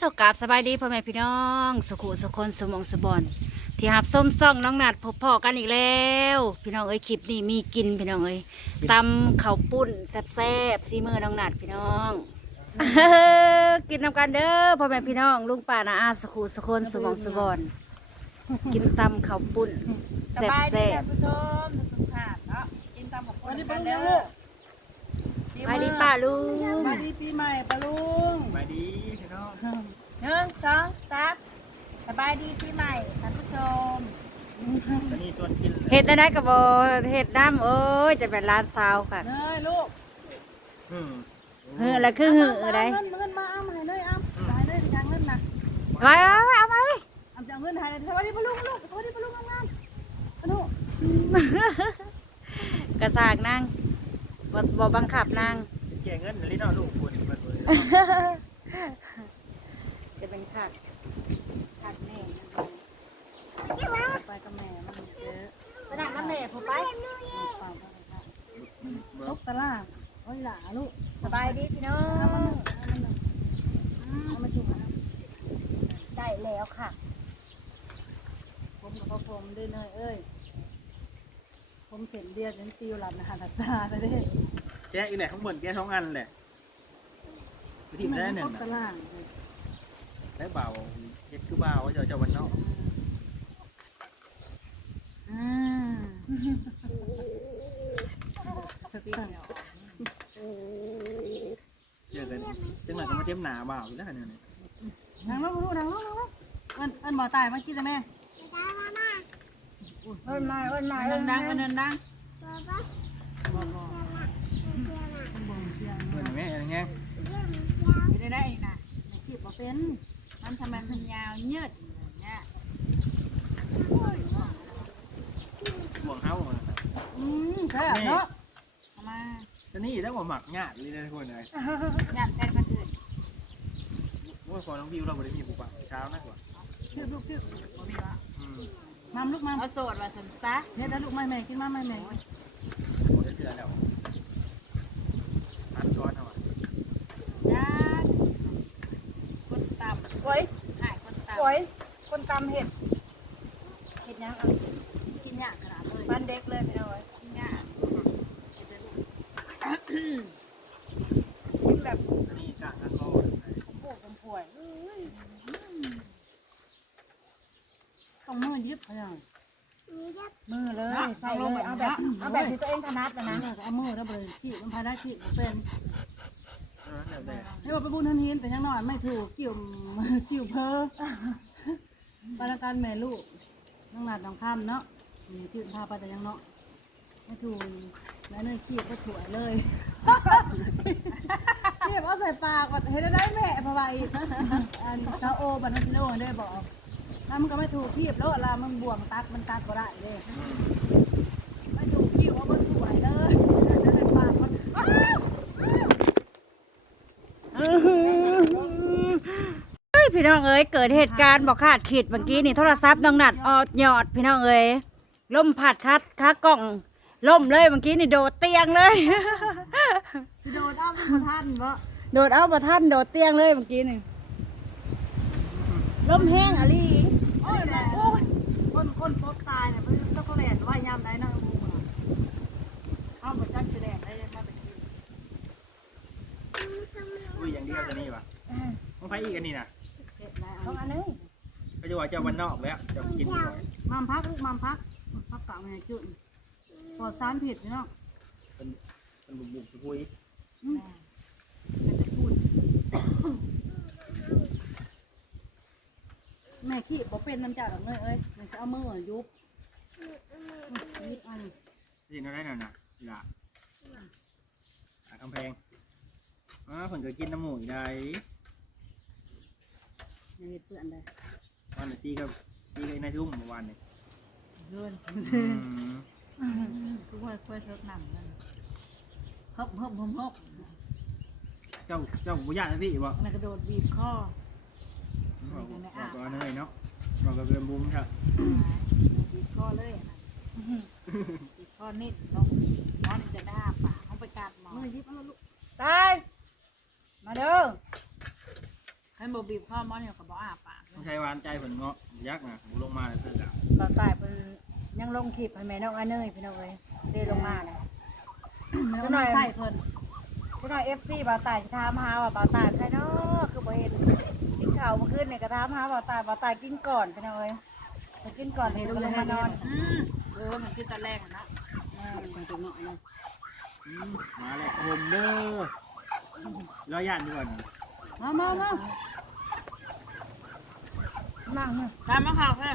เท่ากับสบายดีพ่อแม่พี่น้อง สุขุสุคนสมองสุบอนที่หับส้มซ่องน้องนัดพบพ่อกันอีกแล้ว พี่น้องเอ้ยคลิปนี้มีกินพี่น้องเอ้ยตำข้าวปุ้นแซ่บๆซีมือน้องนัดพี่น้องกินนำกันเด้อพ่อแม่พี่น้องลุงป้านาอาสุขุสุคนสมองสุบอนกินตำข้าวปุ้นสแซ่บายดีบท่านผู้ชมทุกท่านเนาะกินตามของคนกันเด้อๆไปดีป้าลุงมาดีปีใหม่ปะลุง ไปดีพี่น้องหนึ่งสองสามสบายดีปีใหม่ท่านผู้ชมตอนนี้ชวนกินเห็ดได้กับบเห็ดน้ำเอ้ยจะเป็นร้านซาวค่ะเนยลูกอืมเฮ้อแล้วคือเฮ้ออะไรเงินเงินมาเอามาให้เนยเอามาให้เนยจะเงินนะไปเอาไปเอาไปเอาจะเอาเงินให้เนยสวัสดีปะลุงลูกสวัสดีปะลุงงามๆปะลุงกระสากนางบ่บ่บังคับนางแก่เงินลิ้นเอาลูกคุณมันเลย จะเป็นขาดขาดแม่ไปกับแม่มันเยอะไปดักน้ำแม่ผมไปลูกตะล่าโอ้ยหล่าลูกสบายดีพี่น้องเอามาจุ่มนะได้แล้วค่ะ ผมกับผมด้วยเนยเอ้ย ผมเสร็จเดียดเป็นติวหลับนะฮะตาไปเด้แก่อีกแหละข้างบนแก่สองอันแหละ ไปทีมได้หนึ่งตะนะล่าได้เบาเจ็ดคือเบาว่าจะเจ้าวันนอกอ่าสติเจอกันซึ่งหลังก็มาเต็มหนาเบาอยู่แล้วเนี่ยนางลูกลูกนางลูกนางลูกเอิ้นเอิ้นบ่อตายมากินนะแม่เอิ้นมาเอิ้นมาเอิ้เอิ้นนดัดังงเอิ้เอิ้นนดัดังงบ่บ่บ่เพียงเพื่อนแม่ยังไงไม่ได้ ได้นะขีดบ่เป็น มันทำไมมันยาวเยืดเนี่ยห่วงเฮาอืมแซ่บเนาะเอามาตอนนี้แล้วว่าหมักงาดเลยนะทุกคนเลยญาติแทนคนอื่นว่าพอน้องบิวเราไม่ได้มีผู้ปะเช้านะกว่าชื่อลูกชื่อบ่มีว่าอืมมามลูกมามเอาโสดว่าสันซะเฮ็ดแล้วลูกไม่แม่กินมาไม่แม่โอ้ได้เดือนแล้วอันก้อนเท่าไหร่ ญาติคนตำ โอ้ย หายคนตำโอ้ยคนตำเห็ดเห็ดยังเอากินยากขนาดเลยบ้านเด็กเลยพี่น้อยกินยากกินแบบตอนนี้กะอันก้อนโอ้ผมป่วยต้องมือยิบเขาอย่างมือเลยใส่เลยเอาแบบเอาเอาแบแบบบที่ตัวเองถนัดนะนะนะเอามือแล้วเลยขี้มันพาได้ขี้เป็นแล้วแต่ ให้ว่าไปบุญทันหินแต่ยังน้อยไม่ถูกกิ่วกิ่วเพอปาราการแม่ลูกน้องหลาดน้องข้ามเนาะมีที่พาไปแต่ยังเนาะไม่ถูกแม่เนยขี้ก็ถั่วเลยขี้เอาใส่ปากก่อนเห็นได้แม่พะไวอันชาโอบันนันโอได้บอกน้ำมันก็ไม่ถูกขี้แล้วลามันบวมตักมันตักก็ได้เลยไม่ถูกขี้ว่ามันถั่วเลยใส่ปากมัน เฮ้ยพี่น้องเอ้ยเกิดเหตุการณ์บอกขาดขีดเมื่อกี้นี่โทรศัพท์น้องนัดออดหยอดพี่น้องเอ้ยล่มผัดคัดค้ากล้องล่มเลยเมื่อกี้นี่โดดเตียงเลย โดนอ้าวเป็นท่านบ่โดดเอาประท่านโดดเตียงเลยเมื่อกี้นี่ล่มแห้งอะลีโอ้ยแม่โอ้ยคนคนพบตายเนี่ยเพิ่นต้องเขาแหลนว่ายามใดนั่งบูอะเอาบ่จักแสดงได้มาเป็นที อุ้ยอย่างเดียวจะนี่วะต้องไปอีกอันนี้นะเฮ็ดแล้วต้องอันนี้ก็จะว่าจ้าวันนอกแล้วจะกินดีกว่ามัมพักลูกมัมพักพักเกะแม่จุดปอดสารผิดเนาะเป็นเป็นบุกบุกคุยอืมเป็นตะพูดแม่ขี้บ่เป็นน้ำจ่าดอกเนยเอ้ยมันสิเอามือยุบยิบอันสินอะไรน่ะนะละอะกำแพง อ๋อผลก็กินน้ำหมูได้อย่าเฮ็ดเปื้อนเลยวันนี้ตีกับตีกับในทุ่งเมื่อวานนี่เกินคือว่าค่อยเทิกหนังนั่นเฮิบเฮิบเฮิบเฮิบเจ้าเจ้าบุญญาณพี่บ่มันกระโดดบีบคอ บอกก็เนยเนาะบอกก็เกินบุ้มครับบีบคอเลยนะบีบคอนิดลงนอนจะได้ปากเขาไปกัดหมอ มือยิบเอาลูกตาย มาเด้อให้บ่บีบข้อมอเนี่ยก็บ่อาปากต้องใช้หวานใจเพิ่นเงาะยักษ์นะบ่ลงมาเลยเพิ่นอะบ่าวตายเพิ่นยังลงคลิปให้แม่น้องอาเนยพี่น้องเอ้ยเดลงมาเลยมันก็น้อยใส่เพิ่น พี่น้อง FC บ่าวตายสิถามหาว่าบ่าวตายไปไสเนาะคือบ่เห็นกินข้าวเมื่อคืนนี่ก็ถามหาบ่าวตายบ่าวตายกินก่อนพี่น้องเอ้ยไปกินก่อนให้ลูกลงมานอนอืมเออมันคือตะแรกอะนะอ่าจังจังเนาะนะอืมมาแล้วผมเด้อ รอย่านดีกว่านี่มามามานั่งเนี่ยตามมาข่าวแค่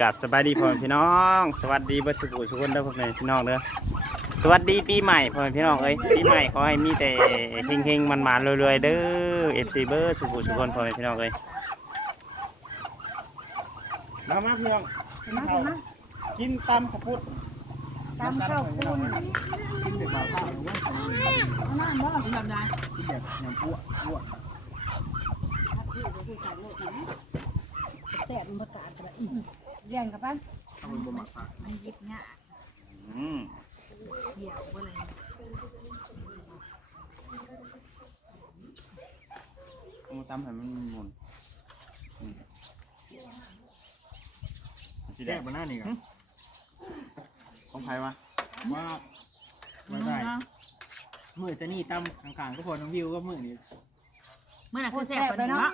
กับสบายดีพ่อแม่พี่น้อง สวัสดีเบัสุกุทุกคนเด้อพ่อแม่พี่น้องเด้อสวัสดีปีใหม่พ่อแม่พี่น้องเอ้ยปีใหม่ขอให้มีแต่เฮงๆมันๆรวยๆเด้อเอฟซีเบอร์สุกุทุกคนพ่อแม่พี่น้องเอ้ยมามาพี่น้องเห็นไหมเห็นไหมกินตำข้าวปุ้น ตามข้าวปุ้นกินเด็กบ่าวข้าวเลยเว้ยเอาน้ำบ่ทำแบบนั้นกินแบบยำปั้วปั้วแซ่บมันประกาศกันอีกเรียนกับปั้นถ้ามันบ่มักผักมันยิบเนี่ยอืมเหี่ยวบ่เลยเอามาตำให้มันมุนอืมสิแซ่ได้บบ่หน้านี่ครับ ของไผวะว่าไม่ได้มือจะนี่ตั้มข้างๆก็พอน้องวิวก็มือนี่เมื่อน่ะคือแซ่บกว่านี้เนาะ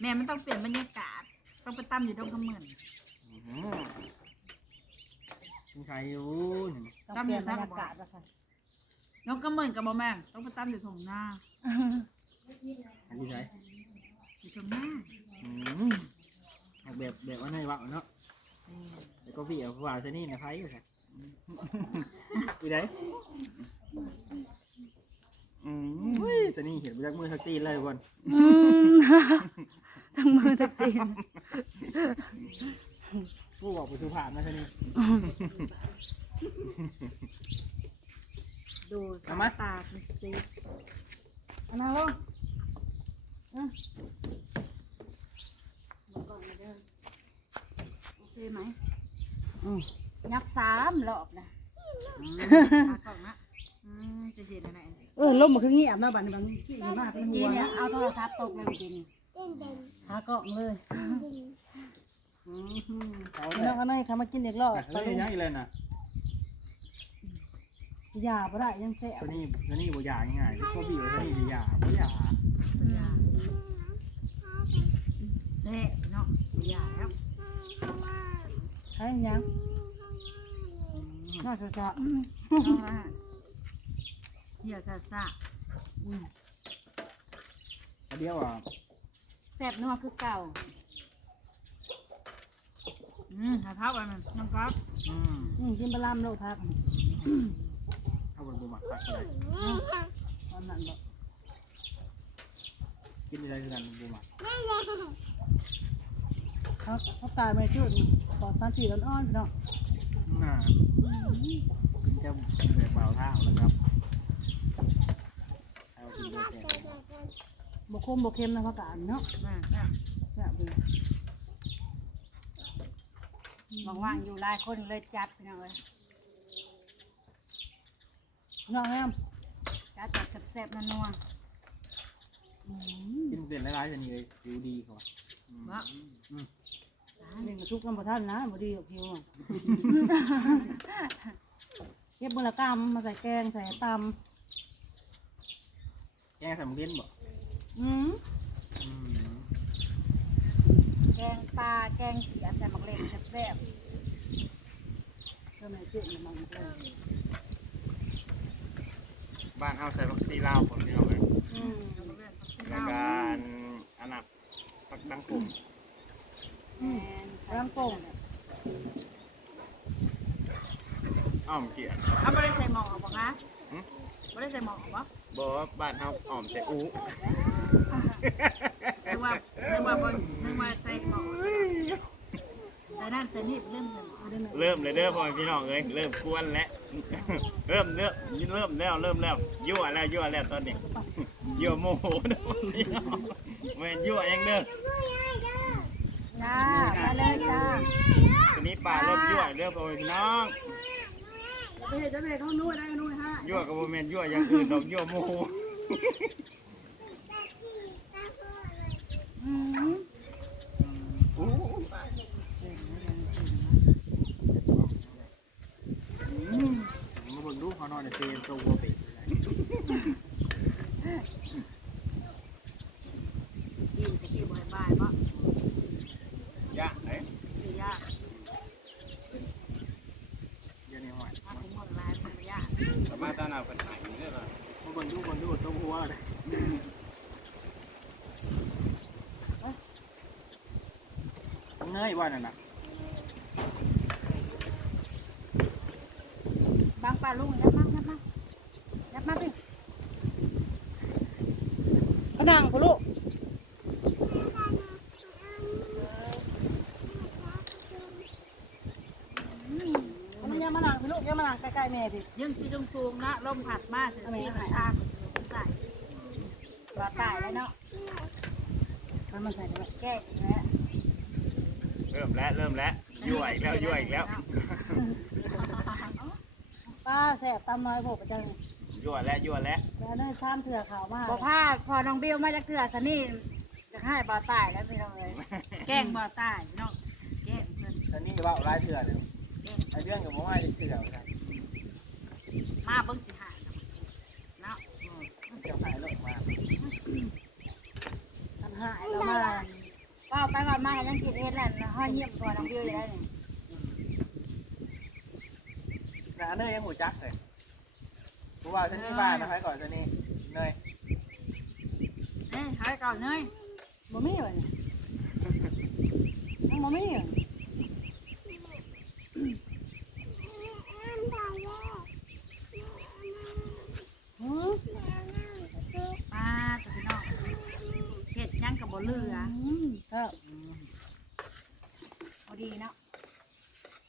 แม่มันต้องเปลี่ยนบรรยากาศ ต้องไปตั้มอยู่ตรงกระเหมือนอื้อหือคุณชายอยู่นี่ต้องเปลี่ยนบรรยากาศว่าซั่นนกกระเหมือนกับบ่แม่งต้องไปตั้มอยู่ตรงหน้าอันนี้ใช่อยู่ตรงหน้าอืมเอาแบบแบบว่าในวะเนาะ แล้วก็พี่เอาว่าซะนี่นะไพ่อยู่ค่ะอีไดอืมเฮ้ยซะนี่เห็นมาจากมือทักตีนเลยบอลอืมทั้งมือทั้งตีนผู้บอกไปสุภาพนะซะนี่ ดูสาเอามายตาซิซิเอานั่งลงโอเคไหม ยับสามรอบนะมากล่องนะอืมจะเสียไหนเออลมมันคือเงียบนะบัดนี้บางทีมากเป็นหักิวนเนี่ยเอาโทรศัพท์ตกเลยกินหากล่องเลยเอาพี่เลน้อยงอันนี้ค่ะมากินเด็กรอดแล้วยังยังอีกเลยนะยาบ่ได้ยังแซ่บซะนี่ซะนี่บ่หยาง่ายๆก็บีบซะนี่บ่หยาบ่หยาแซ่บเนาะอย่าแล้ว ใช่ยังน่าจะจะน้องละเหี่ยวซาซาอันเดียวอะแซ่บนัวคือเก่า อืมหาเท้ากันมันน้องก๊อฟอืมอืมกินบะลามโลพักถ้าบนบ่มักผักก็ได้ตอนนั้นบ่กินอะไรคือกันบ่มัก เขาเขาตายมาชุดตอนสามสี่ตอนอ่อนพี่น้องน่ากินจะแบบเปล่าเท้าแล้วครับเอากินเบอร์เซ็นต์บกคมบกเค็มนะพักกาดเนาะมาจ้ะแซ่บดีว่างๆอยู่หลายคนเลยจัดพี่น้องเอ้ยน้องแอมจัดแบบแซ่บๆนัวอืม กินเปลี่ยนหลายๆชนิดเลยผิวดีเขาว่าอืมวะ อืมเล่นกับทุกข์กันบ่ท่านนะบ่ดีกับผิวอะเก็บบุรกรรมมาใส่แกงใส่ตแกงใส่หมูเล่นบ่ำอืมอืมๆแกงปลาแกงเขียดใส่หมักเล็กแซ่บก็ไม่เจ็บมันมันเลยบ้านเอาใส่ผักซีลาวผมพี่น้องเอ้ยอืมแล้วก็อันอันนับ ปักดังกลุ่มๆแม่นใส่ร่างโป่งอ้อมเกียรเอาไม่ได้ใส่หมอบอกนะหึไม่ได้ใส่หมอบอกบอกว่าบ้านเฮาอ้อมแต่อูนึกว่านึกว่าบนนึกว่าใส่หมอใส่นั่นใส่นี่เริ่มใส่หมอเริ่มเลยเด้อพ่อแม่พี่น้องเอ้ยเริ่มกวนแล้วเริ่มเริ่มเริ่มแล้วเริ่มแล้วยั่วแล้วยั่วแล้วตอนนี้ ยั่วโมโหนะวันนี้มนยั่วเองเด้อจ้ามาเลยจ้าทีนี้ป่าเริ่มยั่วเริ่มโอยน้องไปเห็นจะไปเห็นเขานู่ได้นู่ฮะยั่วกับโมเมนยั่วอย่างอื่นดอกยั่วโมโหอืมมมาเบิ่งดูเขานอนในเตียงตัววัวเป็ด กินจะกินบ่ายบ่ายบ่ยากเอ้ยคือยากเดี๋ยวนี้หอยถ้าผมหมดลายมันยากสามารถตาหนาเพิ่นหายเด้อล่ะมาบนดูบนดูตัวหัวเลยเงยว่านั่นน่ะบางปลาลุงยับมากยับมากยับมาดิพ นังพ่อลูกมันยังมานั่งพี่ลูกยังมานั่งใกล้ๆแม่ดิยังสีสูงๆนะลมผัดมากถึงที่หายอากใส่ปลาตายแล้วเนาะมันมาใส่ได้ไหมแก้อีกแล้วเริ่มแล้วเริ่มแล้วยั่วอีกแล้วยั่วอีกแล้วป้าแสบตำน้อยโผล่ไปจัง ยั่วแล้วยั่วแล้วแล้วเนื้อซ้ำเถื่อขาวมากบ่พลาดพอน้องเบลมาจากเถื่อสนี่จะให้บ่อตายแล้วพี่น้องเลยแกล้งบ่อตายพี่น้องแกล้งเพิ่นตอนนี้ว่าลายเถื่อนไอเรื่องกับผมว่าจะเถื่อนครับมาเบิ่งสิหาเนาะจะหายลงมาทำหายแล้วมาว่าไปว่ามายังคิดเฮ็ดนั่นห้อยเยี่ยมพอน้องเบลอยู่แล้วนี่หนาเนยยังหูจั กเลยกูว่าเส้นนี้บ้านนะใครก่อนเส้นนี้เนยเอ้ยหายก่อนเนยบ่มีเลยยังบ่มีเลยหือมาจ้ะพี่น้องเฮ็ดหยังก็บ่เหลืออืมครับพอดีเนาะ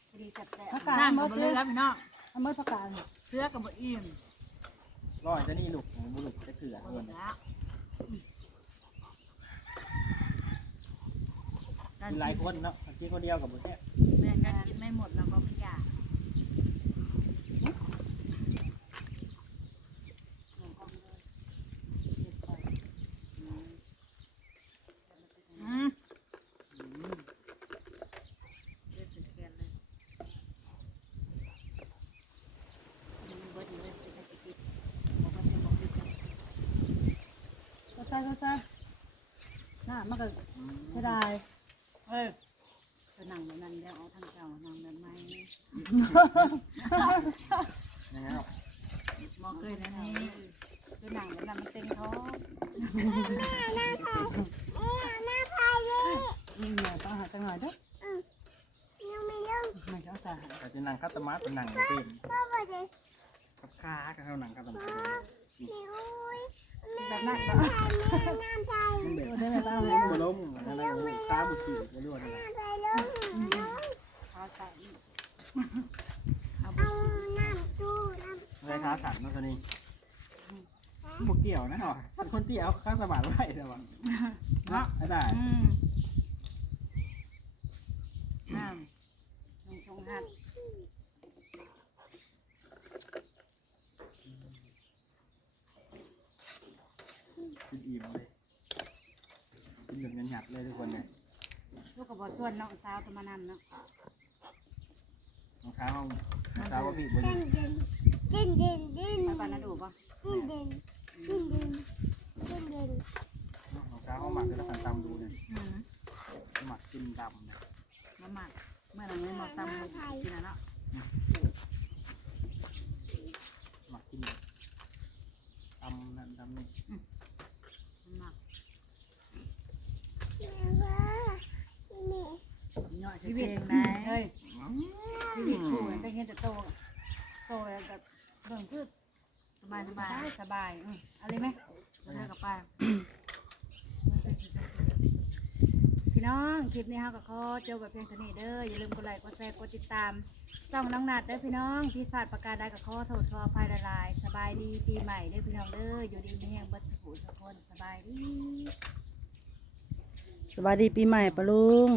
พอดีแซ่บถ้าๆการนั่งก็เมื่อบ่เหลืกี้อพี่น้อง ทำเมื่อประกาศเสื้อก็บ่อิ่ม ร้อยเส้นนี้ลูกบุรุษจะเถื่อนบ่คนเหลือมีหลายคนเนาะกินคนเดียวกับบุญแค่แม่กันกินไม่หมดเราก็ไม่อยากอืมเลือดสุดแกนเลยมันเบิดอยู่เลยเป็นตะกี้บอกว่าจะบอกดิจ้ะ ก็ใช่ก็ใช่น่า มันก็เสียดายเฮ้ยจะนั่งแบบนั้นแล้วเอาทางเก่านั่งแบบไหมยังไงเนาะมองเคยนะนี่คือนั่งแบบนั้นมันเต็มท้องอืมเนี่ยต้องหาจังหน่อยเด้อไม่ก็จะหาแต่จะนั่งคัตมาเป็นนั่งเป็นกับขากับเขาหนังคัตมา แบบนั้นก็มันแบบได้ไหมป้าล้แม่ล้มอะไรขาบุษีไปด้วยนะขาใส่เอาไปสิอะไรขาสั่นเนาะตอนนี้บุเกี่ยวนะเนาะคนที่เอาข้างสมานไว้แต่ว่าเนาะได้อืมน้ำชงชงหัด นอิ่มเลยกินแบบหยัดเลยทุกคนเลยลูกกับบอส่วนน้องสาวตัวมานั่นเนาะรองเท้ารองเท้าว่าพี่บนไปบ้านนาดูป่ะรองเท้าเขาหมักแล้วกันตำดูเนี่ย อืม หมักกินดำเนี่ย มาหมักเมื่อไหร่เงินมาตำกินแล้วเนาะ หมักกินดำนั่นดำนี่ มาหมัก หน่อย ชี ชี วิ วิ ต ต นะเฮ้ยชี วิตคู่ได้เงินจะโตโตแล้วแบบเบิ่งคือสบายสบายสบายอืมเอะไรไหมมาเลิกกับป้าพี่น้องคลิปนี้เฮาก็ขอจบแบบเพียงเท่านี้เด้ออย่าลืมกดไลค์กดแชร์กดติดตามส่องน้องนัดเด้อพี่น้องที่ฝาดประกาศได้ก็ขอโทษขออภัยละลายสบายดีปีใหม่เด้อพี่น้องเด้ออยู่ดีมีแห่งเบัดสุขุสุขคนสบายดี สวัสดีปีใหม่ปะลุง